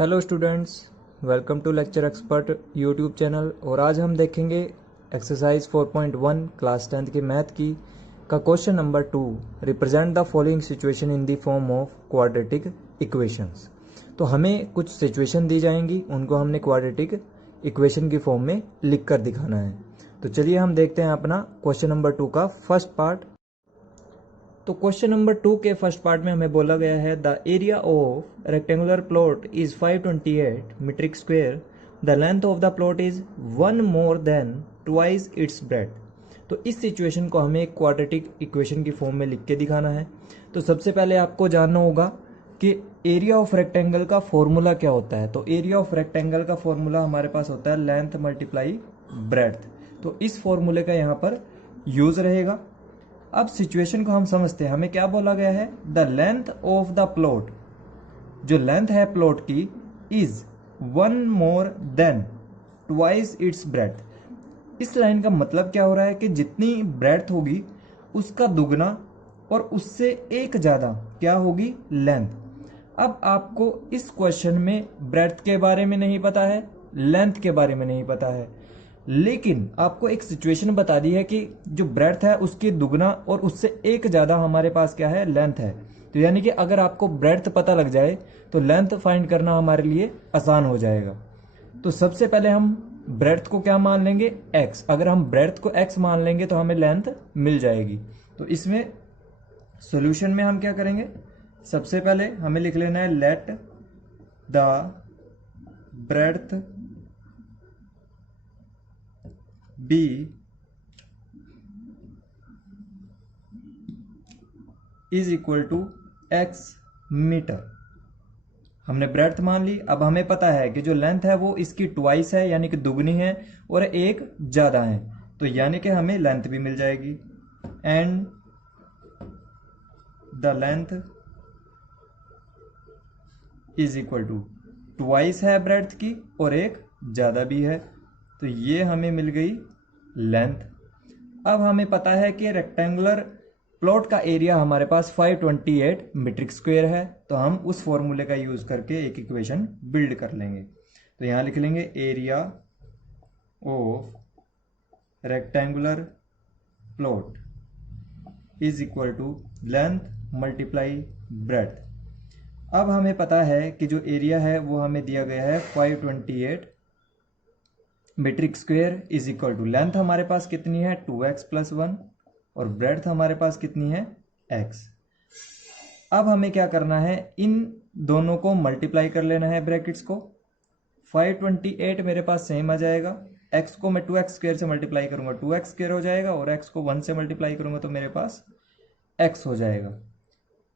Hello students, welcome to lecture expert YouTube channel. और आज हम देखेंगे एक्सरसाइज 4.1 क्लास 10th की मैथ की का question number 2। Represent the following situation in the form of quadratic equations. तो हमें कुछ सिचुएशन दी जाएंगी, उनको हमने क्वाड्रेटिक इक्वेशन की फॉर्म में लिख कर दिखाना है। तो चलिए हम देखते हैं अपना क्वेश्चन नंबर 2 का फर्स्ट पार्ट। तो क्वेश्चन नंबर 2 के फर्स्ट पार्ट में हमें बोला गया है the area of rectangular plot is 528 metric square, the length of the plot is 1 more than twice its breath. तो इस सिचुएशन को हमें एक क्वाड्रेटिक इक्वेशन की फॉर्म में लिख के दिखाना है। तो सबसे पहले आपको जानना होगा कि एरिया ऑफ रेक्टेंगल का फॉर्मूला क्या होता है। तो एरिया ऑफ रेक्टेंगल का फॉर्मूला हमारे पास होता है लेंथ मल्टीप्लाई ब्रेथ। तो इस फॉर्मूले का यहाँ पर यूज रहेगा। अब सिचुएशन को हम समझते हैं। हमें क्या बोला गया है, the length of the plot, जो लेंथ है प्लॉट की, is 1 more than twice its breath. इस लाइन का मतलब क्या हो रहा है कि जितनी ब्रेथ होगी उसका दुगना और उससे एक ज्यादा क्या होगी, लेंथ। अब आपको इस क्वेश्चन में ब्रेथ के बारे में नहीं पता है, लेंथ के बारे में नहीं पता है, लेकिन आपको एक सिचुएशन बता दी है कि जो ब्रेथ है उसकी दुगना और उससे एक ज्यादा हमारे पास क्या है, लेंथ है। तो यानी कि अगर आपको ब्रेथ पता लग जाए तो लेंथ फाइंड करना हमारे लिए आसान हो जाएगा। तो सबसे पहले हम ब्रेथ को क्या मान लेंगे, x। अगर हम ब्रेथ को x मान लेंगे तो हमें लेंथ मिल जाएगी। तो इसमें सॉल्यूशन में हम क्या करेंगे, सबसे पहले हमें लिख लेना है let the breadth b is equal to x metre. हमने ब्रेथ मान ली। अब हमें पता है कि जो लेंथ है वो इसकी ट्वाइस है, यानी कि दुगनी है, और एक ज्यादा है, तो यानी कि हमें लेंथ भी मिल जाएगी। And the length is equal to twice है ब्रेथ की और एक ज्यादा भी है, तो ये हमें मिल गई लेंथ। अब हमें पता है कि रेक्टेंगुलर प्लॉट का एरिया हमारे पास 528 मीट्रिक स्क्वायर है, तो हम उस फॉर्मूले का यूज करके एक इक्वेशन बिल्ड कर लेंगे। तो यहां लिख लेंगे area of rectangular plot is equal to length multiply breadth. अब हमें पता है कि जो एरिया है वो हमें दिया गया है 528 metric square is equal to length हमारे पास कितनी है 2x प्लस 1 और ब्रेड्थ हमारे पास कितनी है x। अब हमें क्या करना है, इन दोनों को मल्टीप्लाई कर लेना है ब्रैकेट्स को। 528 मेरे पास सेम आ जाएगा, x को मैं 2x स्क्वायर से मल्टीप्लाई करूंगा 2x स्क्वायर हो जाएगा, और x को 1 से मल्टीप्लाई करूंगा तो मेरे पास x हो जाएगा।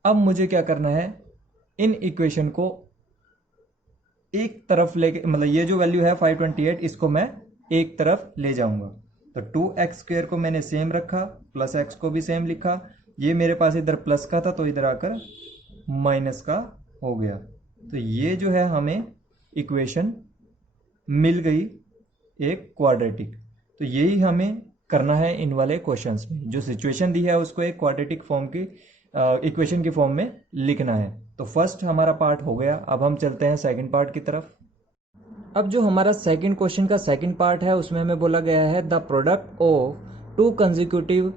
अब मुझे क्या करना है, इन इक्वेशन को एक तरफ लेके, मतलब ये जो वैल्यू है 528 इसको मैं एक तरफ ले जाऊंगा। तो 2x स्क्वायर को मैंने सेम रखा, प्लस x को भी सेम लिखा। ये मेरे पास इधर प्लस का था तो इधर आकर माइनस का हो गया। तो ये जो है हमें इक्वेशन मिल गई एक क्वाड्रेटिक। तो यही हमें करना है इन वाले क्वेश्चंस में, जो सिचुएशन दी है उसको एक क्वाड्रेटिक फॉर्म की इक्वेशन की फॉर्म में लिखना है। तो फर्स्ट हमारा पार्ट हो गया। अब हम चलते हैं सेकंड पार्ट की तरफ। अब जो हमारा सेकंड क्वेश्चन का सेकंड पार्ट है उसमें हमें बोला गया है the product of 2 consecutive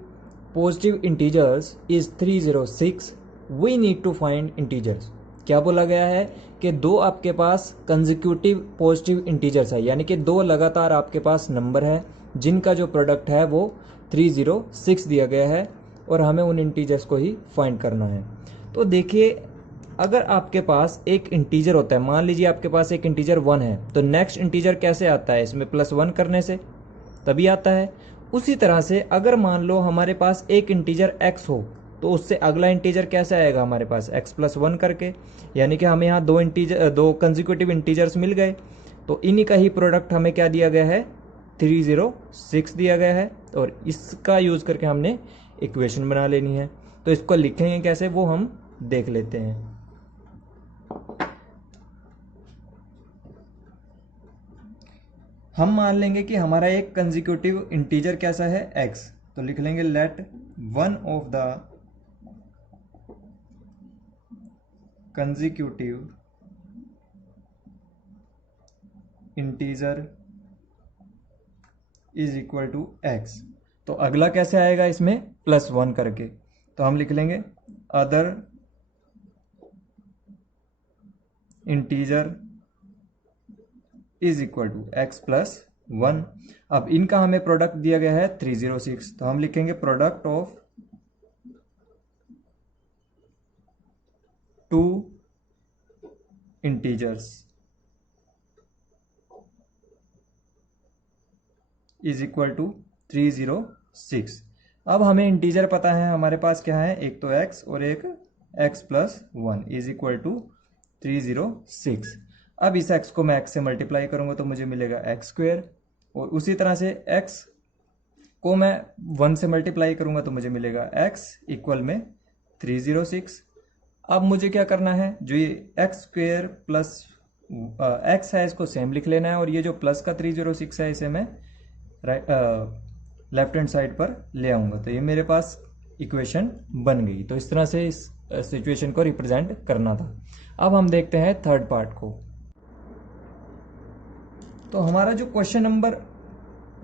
positive integers is 306, we need to find integers. क्या बोला गया है कि दो आपके पास कंसेक्यूटिव पॉजिटिव इंटीजर्स है, यानी कि दो लगातार आपके पास नंबर है जिनका जो प्रोडक्ट है वो 306 दिया गया है, और हमें उन इंटीजर्स को ही फाइंड करना है। तो देखिए, अगर आपके पास एक इंटीजर होता है, मान लीजिए आपके पास एक इंटीजर 1 है, तो नेक्स्ट इंटीजर कैसे आता है, इसमें +1 करने से तभी आता है। उसी तरह से अगर मान लो हमारे पास एक इंटीजर x हो तो उससे अगला इंटीजर कैसे आएगा हमारे पास, x प्लस 1 करके। यानी कि हमें यहाँ दो कंसेक्यूटिव इंटीजर्स मिल गए, तो इन्हीं का ही प्रोडक्ट हमें क्या दिया गया है, 306 दिया गया है, और इसका यूज करके हमने इक्वेशन बना लेनी है। तो इसको लिखेंगे कैसे वो हम देख लेते हैं। हम मान लेंगे कि हमारा एक कंसेक्यूटिव इंटीजर कैसा है, x। तो लिख लेंगे let one of the consecutive integer is equal to x. तो अगला कैसे आएगा इसमें, +1 करके, तो हम लिख लेंगे other integer is equal to x plus 1। अब इनका हमें प्रोडक्ट दिया गया है 306, तो हम लिखेंगे product of two integers is equal to 306। अब हमें इंटीजर पता है, हमारे पास क्या है, एक तो x और एक x plus 1 is equal to 306। अब इस x को मैं x से मल्टीप्लाई करूंगा तो मुझे मिलेगा एक्स स्क्वेयर, और उसी तरह से x को मैं 1 से मल्टीप्लाई करूंगा तो मुझे मिलेगा x इक्वल में 306। अब मुझे क्या करना है, जो ये एक्स स्क्वेयर प्लस x है इसको सेम लिख लेना है, और ये जो प्लस का 306 है इसे मैं लेफ्ट हैंड साइड पर ले आऊंगा, तो ये मेरे पास इक्वेशन बन गई। तो इस तरह से इस सिचुएशन को रिप्रेजेंट करना था। अब हम देखते हैं थर्ड पार्ट को। तो हमारा जो क्वेश्चन नंबर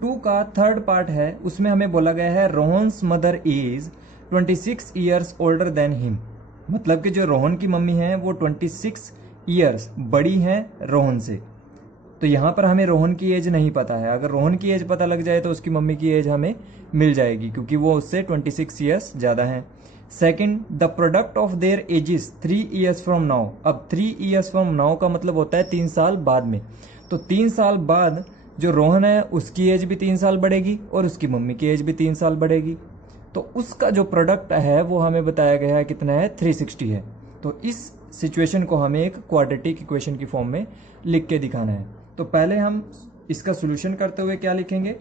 2 का थर्ड पार्ट है उसमें हमें बोला गया है Rohan's mother is 26 years older than him. मतलब कि जो रोहन की मम्मी है वो 26 ईयर्स बड़ी हैं रोहन से। तो यहाँ पर हमें रोहन की एज नहीं पता है, अगर रोहन की एज पता लग जाए तो उसकी मम्मी की एज हमें मिल जाएगी क्योंकि वो उससे 26 ईयर्स ज़्यादा हैं। Second, the product of their edges 3 years from now. अब 3 ईयर्स फ्रॉम नाउ का मतलब होता है 3 साल बाद में। तो 3 साल बाद जो रोहन है उसकी एज भी 3 साल बढ़ेगी और उसकी मम्मी की एज भी 3 साल बढ़ेगी। तो उसका जो प्रोडक्ट है वो हमें बताया गया है कितना है, 360 है। तो इस सिचुएशन को हमें एक क्वाड्रेटिक इक्वेशन की फॉर्म में लिख के दिखाना है। तो पहले हम इसका सोल्यूशन करते हुए क्या लिखेंगे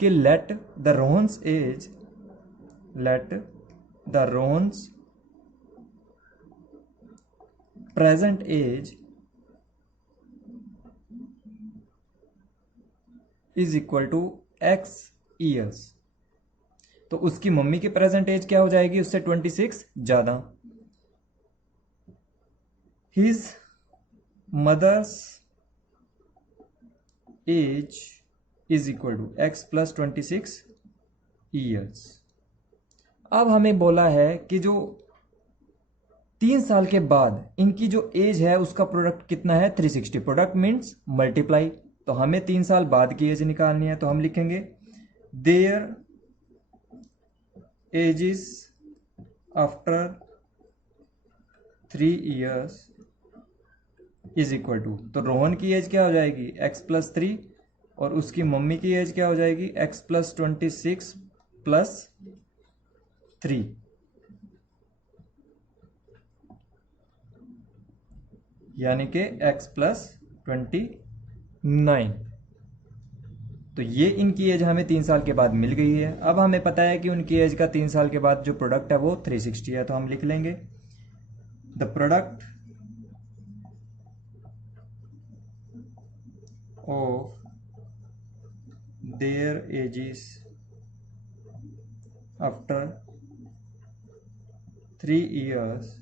कि let the Rohan's present age is equal to x years. तो उसकी मम्मी की प्रेजेंट एज क्या हो जाएगी, उससे 26 ज्यादा। His mother's age is equal to x plus 26 years. अब हमें बोला है कि जो 3 साल के बाद इनकी जो एज है उसका प्रोडक्ट कितना है, 360। प्रोडक्ट मीन्स मल्टीप्लाई, तो हमें 3 साल बाद की एज निकालनी है। तो हम लिखेंगे their ages after 3 years is equal to, तो रोहन की एज क्या हो जाएगी, x प्लस 3, और उसकी मम्मी की एज क्या हो जाएगी, x प्लस 26 प्लस 3। यानी कि x प्लस 29। तो ये इनकी एज हमें 3 साल के बाद मिल गई है। अब हमें पता है कि उनकी एज का 3 साल के बाद जो प्रोडक्ट है वो 360 है। तो हम लिख लेंगे the product of their ages after 3 years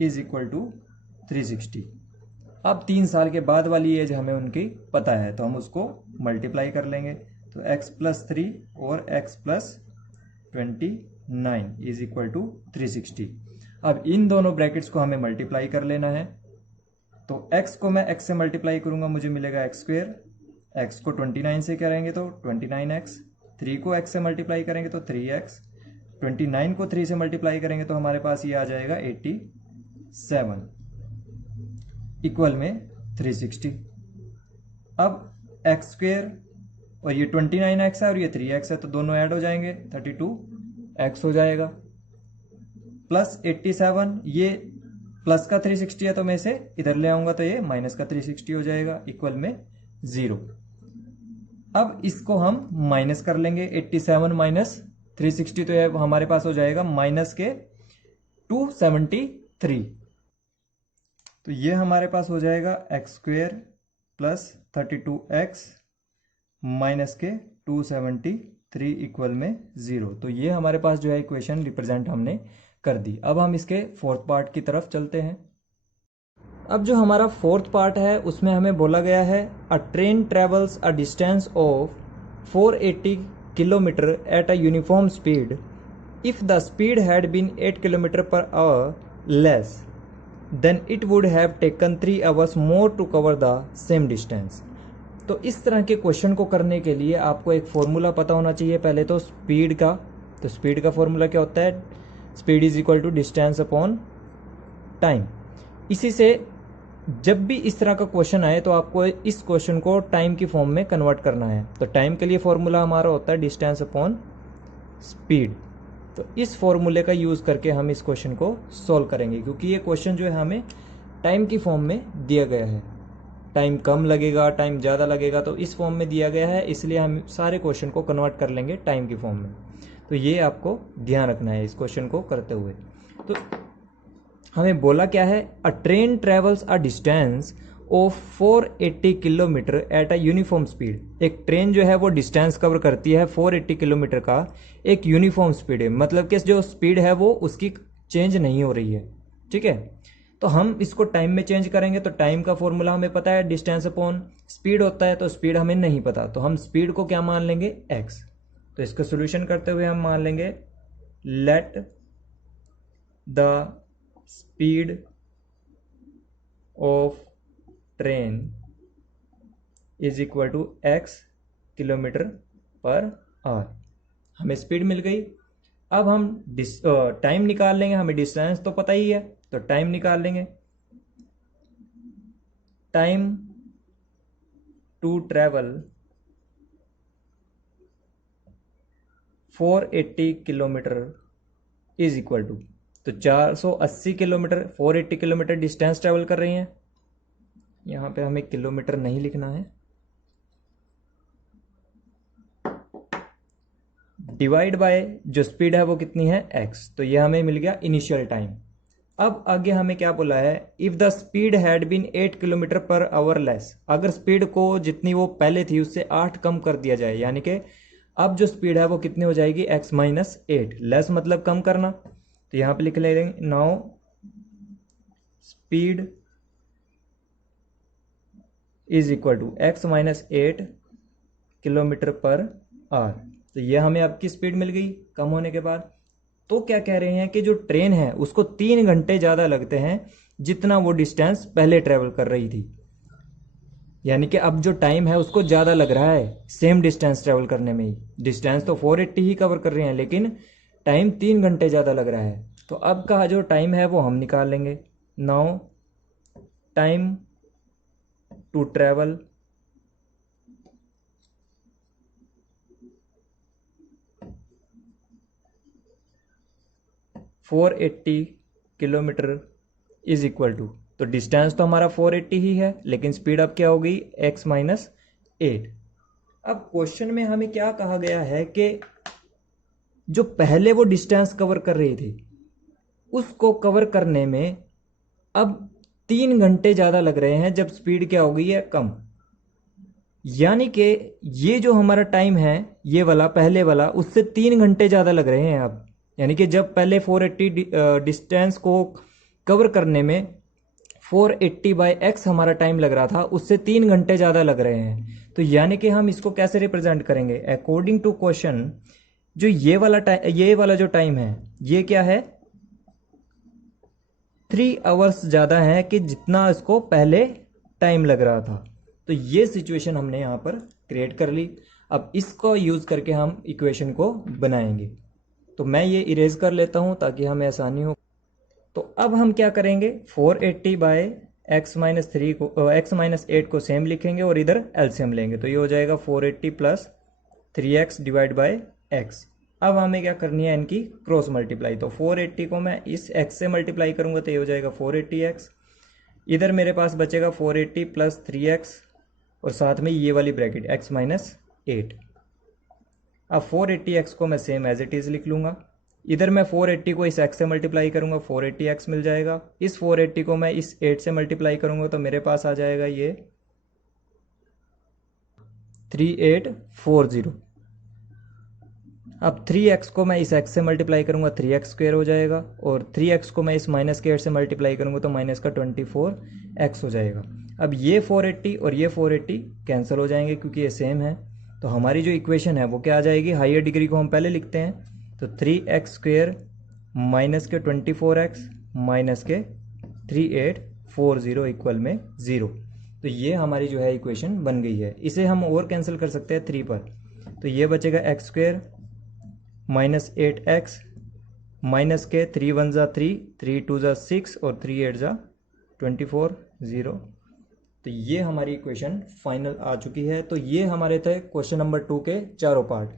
is equal to 360। अब 3 साल के बाद वाली एज हमें उनकी पता है तो हम उसको मल्टीप्लाई कर लेंगे। तो x प्लस 3 और x plus 29 is equal to 360। अब इन दोनों ब्रैकेट्स को हमें मल्टीप्लाई कर लेना है। तो x को मैं x से मल्टीप्लाई करूंगा, मुझे मिलेगा एक्स स्क्वेयर। x को 29 से करेंगे तो 29x, 3 को x से मल्टीप्लाई करेंगे तो 3x, 29 को 3 से मल्टीप्लाई करेंगे तो हमारे पास ये आ जाएगा 87 इक्वल में 360। अब एक्स स्क्वेयर और ये 29x है और ये 3x है तो दोनों ऐड हो जाएंगे, 32x हो जाएगा, प्लस 87, ये प्लस का 360 है तो मैं इसे इधर ले आऊंगा तो ये माइनस का 360 हो जाएगा इक्वल में 0। अब इसको हम माइनस कर लेंगे, 87 माइनस 360 तो ये हमारे पास हो जाएगा माइनस के 273। तो ये हमारे पास हो जाएगा x square plus 32x minus के 273 इक्वल में 0। तो ये हमारे पास जो है इक्वेशन रिप्रेजेंट हमने कर दी। अब हम इसके फोर्थ पार्ट की तरफ चलते हैं। अब जो हमारा फोर्थ पार्ट है उसमें हमें बोला गया है a train travels a distance of 480 kilometre at a uniform speed if the speed had been 8 kilometre per hour less than it would have taken 3 hours more to cover the same distance. तो इस तरह के question को करने के लिए आपको एक फॉर्मूला पता होना चाहिए पहले तो स्पीड का। तो स्पीड का फॉर्मूला क्या होता है? Speed is equal to distance upon time. इसी से जब भी इस तरह का क्वेश्चन आए तो आपको इस क्वेश्चन को टाइम की फॉर्म में कन्वर्ट करना है। तो टाइम के लिए फॉर्मूला हमारा होता है डिस्टेंस अपॉन स्पीड। तो इस फॉर्मूले का यूज करके हम इस क्वेश्चन को सॉल्व करेंगे, क्योंकि ये क्वेश्चन जो है हमें टाइम की फॉर्म में दिया गया है। टाइम कम लगेगा, टाइम ज़्यादा लगेगा, तो इस फॉर्म में दिया गया है, इसलिए हम सारे क्वेश्चन को कन्वर्ट कर लेंगे टाइम की फॉर्म में। तो ये आपको ध्यान रखना है इस क्वेश्चन को करते हुए। तो हमें बोला क्या है? A train travels a distance of 480 kilometre at a uniform speed. एक ट्रेन जो है वो डिस्टेंस कवर करती है 480 किलोमीटर का एक यूनिफॉर्म स्पीड है, मतलब कि जो स्पीड है वो उसकी चेंज नहीं हो रही है। ठीक है, तो हम इसको टाइम में चेंज करेंगे। तो टाइम का फॉर्मूला हमें पता है डिस्टेंस अपॉन स्पीड होता है, तो स्पीड हमें नहीं पता, तो हम स्पीड को क्या मान लेंगे? एक्स। तो इसका सोल्यूशन करते हुए हम मान लेंगे let the speed of train is equal to x kilometre per hour. हमें स्पीड मिल गई। अब हम टाइम निकाल लेंगे, हमें डिस्टेंस तो पता ही है, तो टाइम निकाल लेंगे। Time to travel 480 kilometre is equal to, तो 480 किलोमीटर 480 किलोमीटर डिस्टेंस ट्रेवल कर रही हैं। यहां पे हमें किलोमीटर नहीं लिखना है, डिवाइड बाय जो स्पीड है वो कितनी है? एक्स। तो ये हमें मिल गया इनिशियल टाइम। अब आगे हमें क्या बोला है? If the speed had been 8 kilometre per hour less. अगर स्पीड को जितनी वो पहले थी उससे 8 कम कर दिया जाए, यानी कि अब जो स्पीड है वो कितनी हो जाएगी? x minus 8। लेस मतलब कम करना, तो यहां पे लिख लेंगे now speed is equal to x minus 8 kilometre per hour. तो ये हमें अब की स्पीड मिल गई कम होने के बाद। तो क्या कह रहे हैं कि जो ट्रेन है उसको 3 घंटे ज्यादा लगते हैं जितना वो डिस्टेंस पहले ट्रेवल कर रही थी, यानी कि अब जो टाइम है उसको ज्यादा लग रहा है सेम डिस्टेंस ट्रेवल करने में ही। डिस्टेंस तो 480 ही कवर कर रहे हैं, लेकिन टाइम 3 घंटे ज्यादा लग रहा है। तो अब का जो टाइम है वो हम निकाल लेंगे। Now time to travel 480 kilometre is equal to, तो डिस्टेंस तो हमारा 480 ही है, लेकिन स्पीड अब क्या हो गई? x minus 8। अब क्वेश्चन में हमें क्या कहा गया है कि जो पहले वो डिस्टेंस कवर कर रही थी उसको कवर करने में अब 3 घंटे ज्यादा लग रहे हैं जब स्पीड क्या हो गई है? कम। यानी कि ये जो हमारा टाइम है ये वाला पहले वाला उससे 3 घंटे ज्यादा लग रहे हैं अब। यानी कि जब पहले 480 डिस्टेंस को कवर करने में 480 बाई एक्स हमारा टाइम लग रहा था, उससे 3 घंटे ज्यादा लग रहे हैं। तो यानी कि हम इसको कैसे रिप्रेजेंट करेंगे? अकॉर्डिंग टू क्वेश्चन जो ये वाला जो टाइम है ये क्या है? 3 आवर्स ज्यादा है कि जितना इसको पहले टाइम लग रहा था। तो ये सिचुएशन हमने यहां पर क्रिएट कर ली। अब इसको यूज करके हम इक्वेशन को बनाएंगे। तो मैं ये इरेज कर लेता हूं ताकि हमें आसानी हो। तो अब हम क्या करेंगे? 480 बाय x माइनस 3 को x माइनस 8 को सेम लिखेंगे और इधर एलसीएम लेंगे, तो ये हो जाएगा 480 plus 3x divide by x। अब हमें क्या करनी है? इनकी क्रॉस मल्टीप्लाई। तो 480 को मैं इस x से मल्टीप्लाई करूंगा तो ये हो जाएगा 480x। इधर मेरे पास बचेगा 480 प्लस 3x और साथ में ये वाली ब्रैकेट x माइनस 8। अब 480x को मैं सेम एज इट इज लिख लूंगा। इधर मैं 480 को इस x से मल्टीप्लाई करूंगा, 480x मिल जाएगा। इस 480 को मैं इस 8 से मल्टीप्लाई करूंगा तो मेरे पास आ जाएगा ये 3840। अब 3x को मैं इस x से मल्टीप्लाई करूँगा 3x² हो जाएगा, और 3x को मैं इस -8 से मल्टीप्लाई करूँगा तो -24x हो जाएगा। अब ये 480 और ये 480 कैंसिल हो जाएंगे क्योंकि ये सेम है। तो हमारी जो इक्वेशन है वो क्या आ जाएगी, हायर डिग्री को हम पहले लिखते हैं, तो 3x² -24x -3840 इक्वल में 0। तो ये हमारी जो है इक्वेशन बन गई है। इसे हम और कैंसिल कर सकते हैं 3 पर, तो ये बचेगा x² -8x -3 1 ज़ा 3 3 2 ज़ा 6 और 3 8 ज़ा 24 0। तो ये हमारी इक्वेशन फाइनल आ चुकी है। तो ये हमारे थे क्वेश्चन नंबर 2 के चारों पार्ट।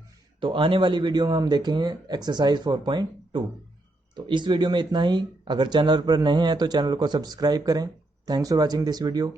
तो आने वाली वीडियो में हम देखेंगे एक्सरसाइज 4.2। तो इस वीडियो में इतना ही। अगर चैनल पर नए हैं तो चैनल को सब्सक्राइब करें। Thanks for watching this video.